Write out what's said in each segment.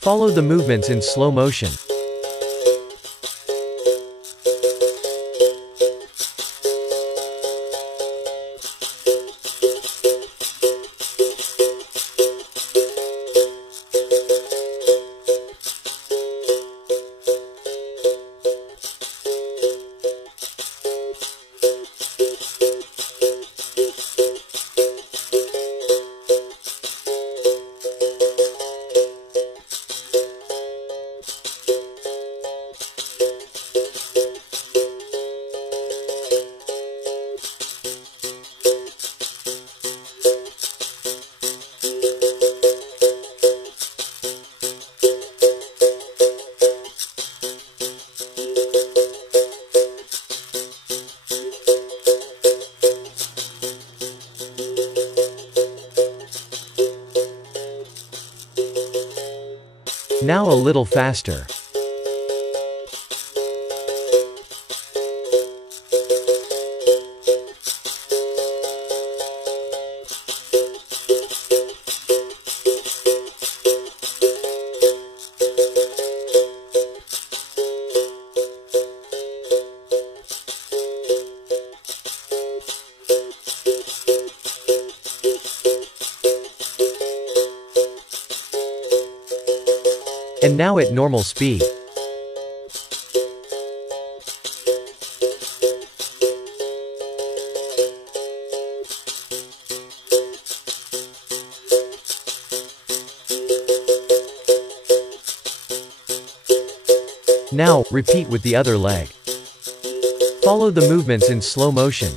Follow the movements in slow motion. Now a little faster. And now at normal speed. Now, repeat with the other leg. Follow the movements in slow motion.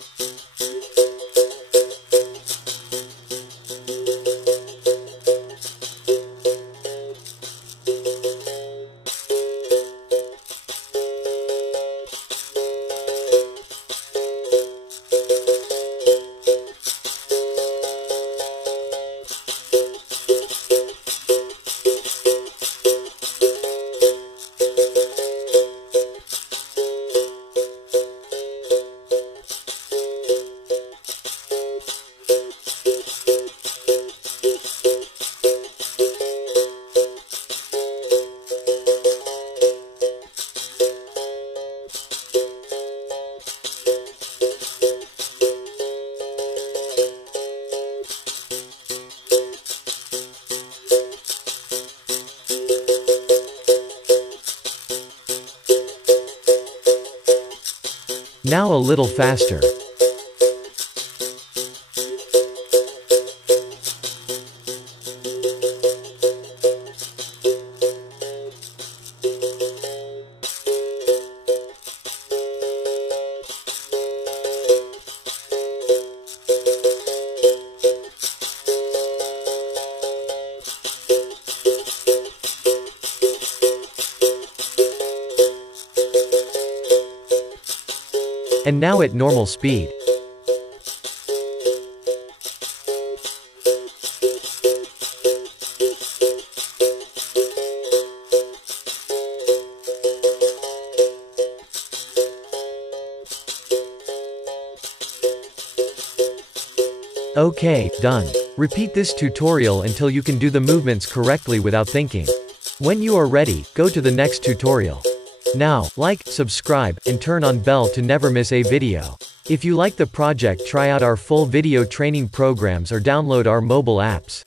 Now a little faster. And now at normal speed. Okay, done. Repeat this tutorial until you can do the movements correctly without thinking. When you are ready, go to the next tutorial. Now, like, subscribe, and turn on bell to never miss a video. If you like the project, try out our full video training programs or download our mobile apps.